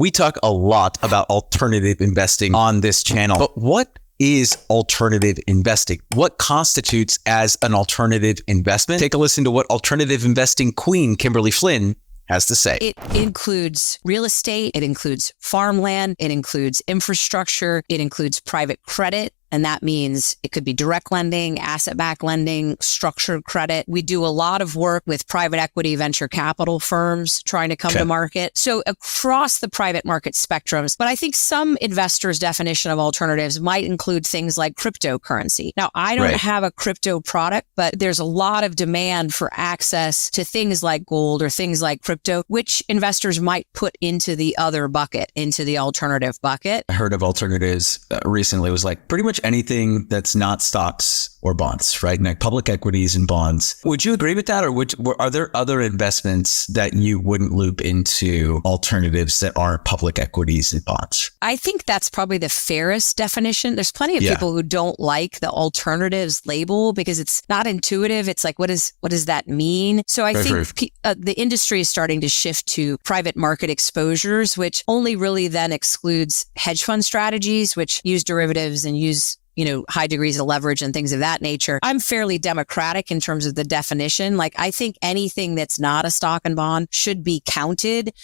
We talk a lot about alternative investing on this channel, but what is alternative investing? What constitutes as an alternative investment? Take a listen to what alternative investing queen Kimberly Flynn has to say. It includes real estate, it includes farmland, it includes infrastructure, it includes private credit. And that means it could be direct lending, asset-backed lending, structured credit. We do a lot of work with private equity venture capital firms trying to come to market. So across the private market spectrums, but I think some investors' definition of alternatives might include things like cryptocurrency. Now, I don't have a crypto product, but there's a lot of demand for access to things like gold or things like crypto, which investors might put into the other bucket, into the alternative bucket. I heard of alternatives recently. It was like pretty much anything that's not stocks or bonds, right? Like public equities and bonds. Would you agree with that? Or are there other investments that you wouldn't loop into alternatives that aren't public equities and bonds? I think that's probably the fairest definition. There's plenty of people who don't like the alternatives label because it's not intuitive. It's like, what does that mean? So I think the industry is starting to shift to private market exposures, which only really then excludes hedge fund strategies, which use derivatives and use high degrees of leverage and things of that nature. I'm fairly democratic in terms of the definition. Like, I think anything that's not a stock and bond should be counted